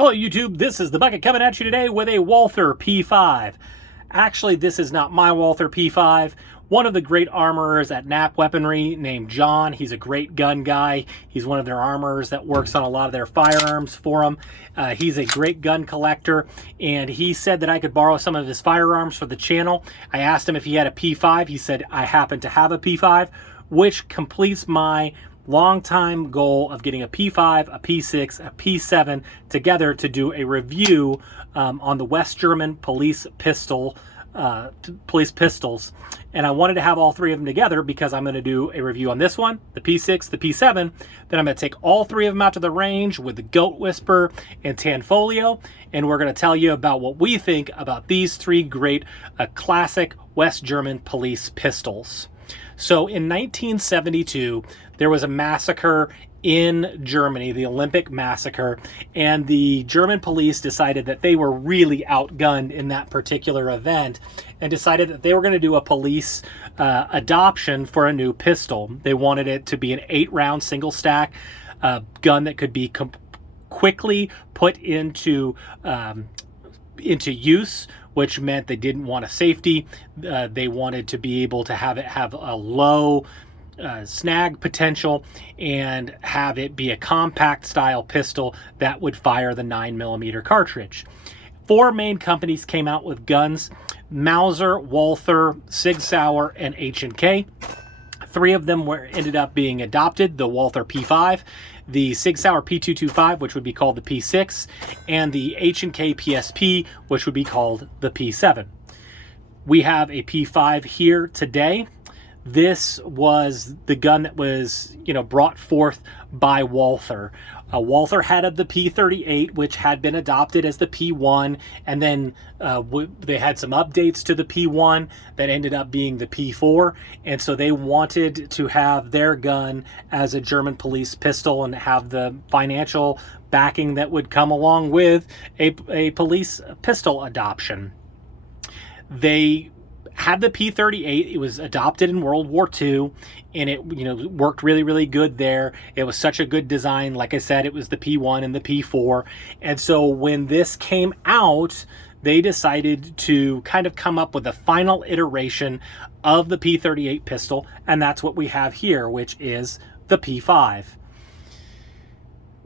Hello YouTube, this is the Bucket coming at you today with a Walther P5. Actually, this is not my Walther P5. One of the great armorers at Knapp Weaponry named John. He's a great gun guy. He's one of their armorers that works on a lot of their firearms for them. He's a great gun collector, and he said that I could borrow some of his firearms for the channel. I asked him if he had a P5. He said I happen to have a P5, which completes my long-time goal of getting a P5, a P6, a P7 together to do a review on the West German police pistols. And I wanted to have all three of them together because I'm going to do a review on this one, the P6, the P7. Then I'm going to take all three of them out to the range with the Goat Whisper and Tanfolio, and we're going to tell you about what we think about these three great classic West German police pistols. So in 1972, there was a massacre in Germany, the Olympic massacre, and the German police decided that they were really outgunned in that particular event and decided that they were going to do a police adoption for a new pistol. They wanted it to be an 8-round single stack gun that could be quickly put into use, which meant they didn't want a safety. They wanted to be able to have it have a low snag potential and have it be a compact style pistol that would fire the 9mm cartridge. 4 main companies came out with guns: Mauser, Walther, Sig Sauer, and H&K. 3 of them ended up being adopted: the Walther P5, the Sig Sauer P225, which would be called the P6, and the H&K PSP, which would be called the P7. We have a P5 here today. This was the gun that was, brought forth by Walther. Walther had the P38, which had been adopted as the P1, and then they had some updates to the P1 that ended up being the P4, and so they wanted to have their gun as a German police pistol and have the financial backing that would come along with a police pistol adoption. They had the P38. It was adopted in World War II, and it worked really, really good there. It was such a good design. Like I said, it was the P1 and the P4. And so when this came out, they decided to kind of come up with a final iteration of the P38 pistol, and that's what we have here, which is the P5.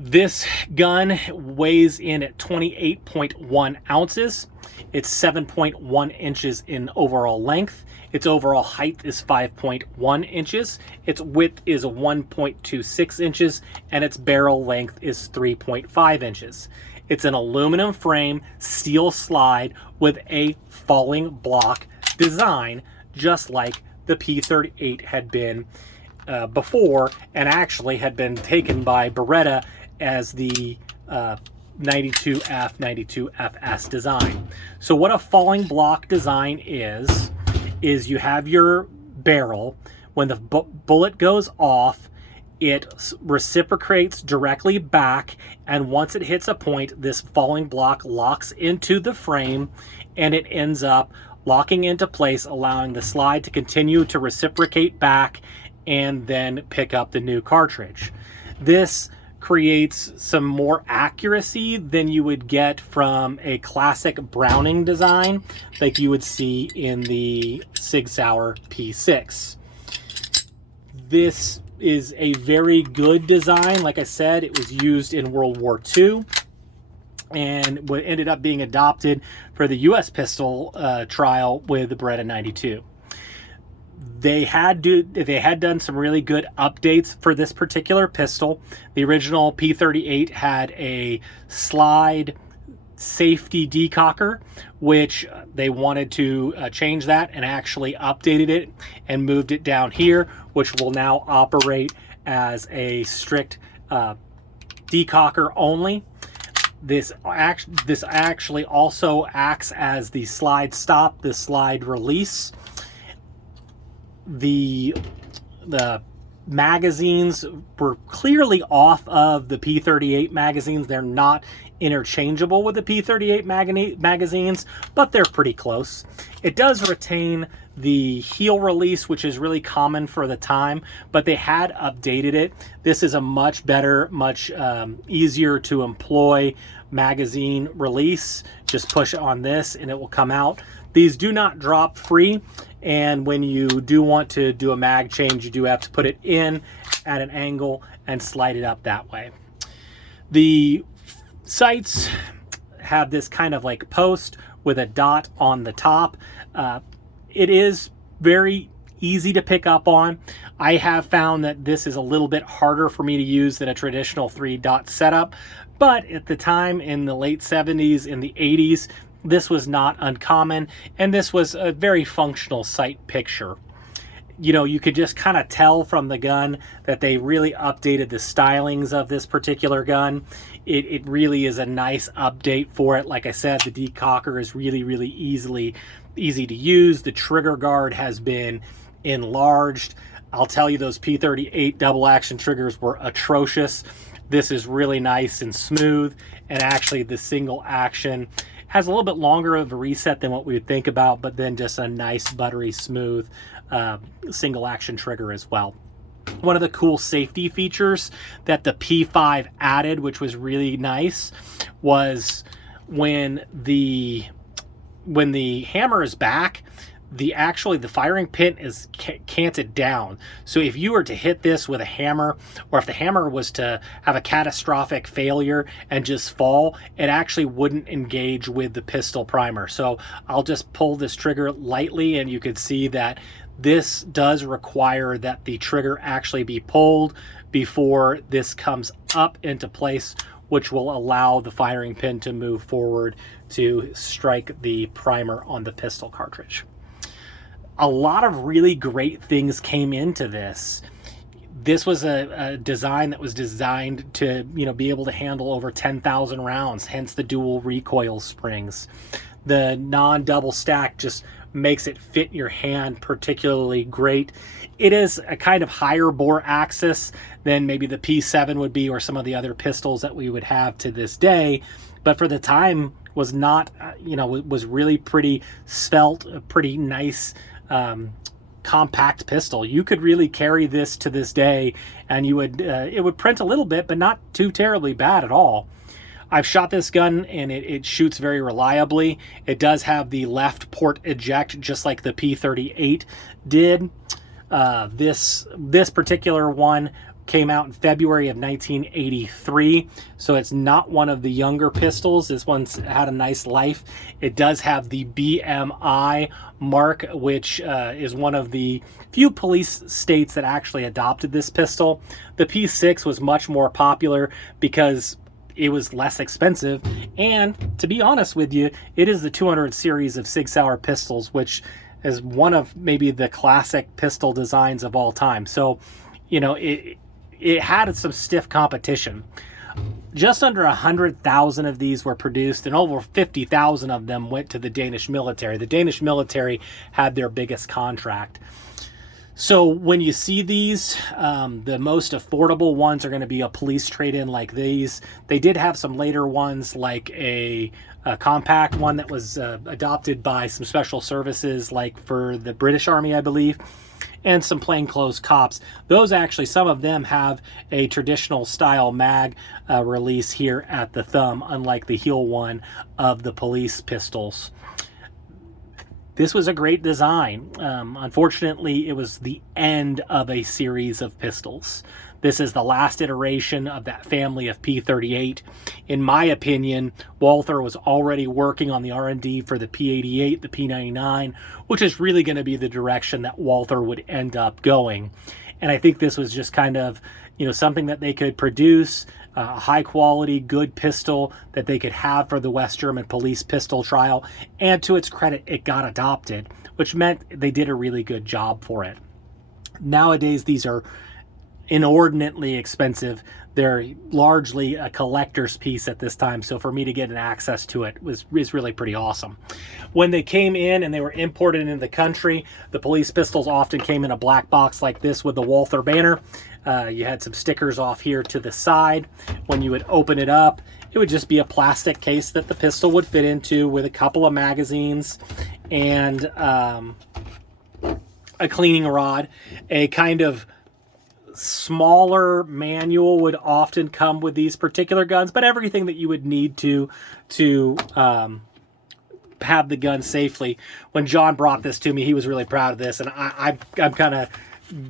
This gun weighs in at 28.1 ounces. It's 7.1 inches in overall length. Its overall height is 5.1 inches. Its width is 1.26 inches, and its barrel length is 3.5 inches. It's an aluminum frame, steel slide with a falling block design, just like the P38 had been before, and actually had been taken by Beretta as the 92F, 92FS design. So what a falling block design is you have your barrel. When the bullet goes off, it reciprocates directly back, and once it hits a point, this falling block locks into the frame, and it ends up locking into place, allowing the slide to continue to reciprocate back and then pick up the new cartridge. This creates some more accuracy than you would get from a classic Browning design like you would see in the Sig Sauer P6. This is a very good design. Like I said, it was used in World War II and what ended up being adopted for the U.S. pistol trial with the Beretta 92. They had done some really good updates for this particular pistol. The original P38 had a slide safety decocker, which they wanted to change that and actually updated it and moved it down here, which will now operate as a strict decocker only. This actually also acts as the slide stop, the slide release. The magazines were clearly off of the P38 magazines. They're not interchangeable with the P38 magazines, but they're pretty close. It does retain the heel release, which is really common for the time, but they had updated it. This is a much better, much easier to employ magazine release. Just push on this and it will come out. These do not drop free, and when you do want to do a mag change, you do have to put it in at an angle and slide it up that way. The sights have this kind of like post with a dot on the top. It is very easy to pick up on. I have found that this is a little bit harder for me to use than a traditional 3-dot setup, but at the time in the late 70s, in the 80s, this was not uncommon, and this was a very functional sight picture. You know, you could just kind of tell from the gun that they really updated the stylings of this particular gun. It really is a nice update for it. Like I said, the decocker is really, really easy to use. The trigger guard has been enlarged. I'll tell you, those P38 double action triggers were atrocious. This is really nice and smooth, and actually the single action has a little bit longer of a reset than what we would think about, but then just a nice buttery smooth single action trigger as well. One of the cool safety features that the P5 added, which was really nice, was when the hammer is back, the firing pin is canted down. So if you were to hit this with a hammer, or if the hammer was to have a catastrophic failure and just fall, it actually wouldn't engage with the pistol primer. So I'll just pull this trigger lightly, and you could see that this does require that the trigger actually be pulled before this comes up into place, which will allow the firing pin to move forward to strike the primer on the pistol cartridge. A lot of really great things came into this. This was a design that was designed to, be able to handle over 10,000 rounds, hence the dual recoil springs. The non-double stack just makes it fit your hand particularly great. It is a kind of higher bore axis than maybe the P7 would be, or some of the other pistols that we would have to this day, but for the time was not, was really pretty svelte, a pretty nice compact pistol. You could really carry this to this day, and you would it would print a little bit, but not too terribly bad at all. I've shot this gun, and it shoots very reliably. It does have the left port eject, just like the P38 did. This particular one came out in February of 1983, so it's not one of the younger pistols. This one's had a nice life. It does have the BMI mark, which is one of the few police states that actually adopted this pistol. The P6 was much more popular because it was less expensive, and to be honest with you, it is the 200 series of Sig Sauer pistols, which is one of maybe the classic pistol designs of all time. So, it had some stiff competition. Just under 100,000 of these were produced, and over 50,000 of them went to the Danish military. The Danish military had their biggest contract. So when you see these, the most affordable ones are going to be a police trade-in like these. They did have some later ones, like a compact one that was adopted by some special services, like for the British Army, I believe, and some plainclothes cops. Those actually, some of them have a traditional style mag release here at the thumb, unlike the heel one of the police pistols. This was a great design. Unfortunately, it was the end of a series of pistols. This is the last iteration of that family of P38. In my opinion, Walther was already working on the R&D for the P88, the P99, which is really going to be the direction that Walther would end up going. And I think this was just kind of, something that they could produce, a high quality, good pistol that they could have for the West German police pistol trial. And to its credit, it got adopted, which meant they did a really good job for it. Nowadays, these are inordinately expensive. They're largely a collector's piece at this time, so for me to get an access to it is really pretty awesome. When they came in and they were imported into the country, the police pistols often came in a black box like this with the Walther banner. You had some stickers off here to the side. When you would open it up, it would just be a plastic case that the pistol would fit into with a couple of magazines and a cleaning rod. A kind of smaller manual would often come with these particular guns, but everything that you would need to have the gun safely. When John brought this to me, he was really proud of this, and I'm kind of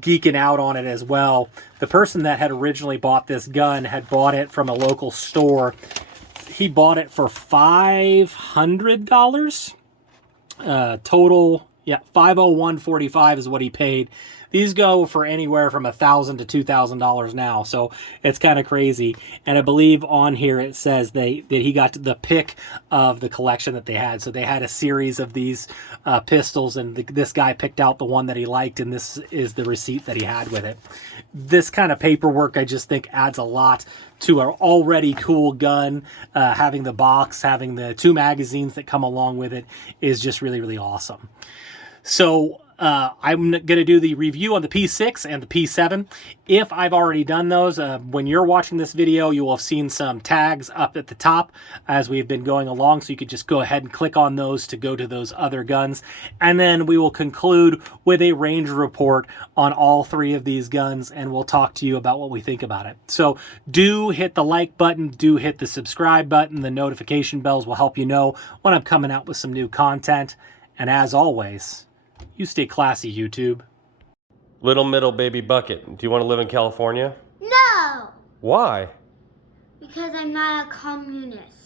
geeking out on it as well. The person that had originally bought this gun had bought it from a local store. He bought it for $500 total. Yeah, $501.45 is what he paid. These go for anywhere from $1,000 to $2,000 now, so it's kind of crazy. And I believe on here it says that he got the pick of the collection that they had. So they had a series of these pistols, and this guy picked out the one that he liked, and this is the receipt that he had with it. This kind of paperwork, I just think, adds a lot to an already cool gun. Having the box, having the 2 magazines that come along with it is just really, really awesome. So I'm going to do the review on the P6 and the P7. If I've already done those, when you're watching this video, you will have seen some tags up at the top as we've been going along, so you could just go ahead and click on those to go to those other guns. And then we will conclude with a range report on all 3 of these guns, and we'll talk to you about what we think about it. So do hit the like button, do hit the subscribe button. The notification bells will help you know when I'm coming out with some new content. And as always, you stay classy, YouTube. Little middle baby bucket. Do you want to live in California? No! Why? Because I'm not a communist.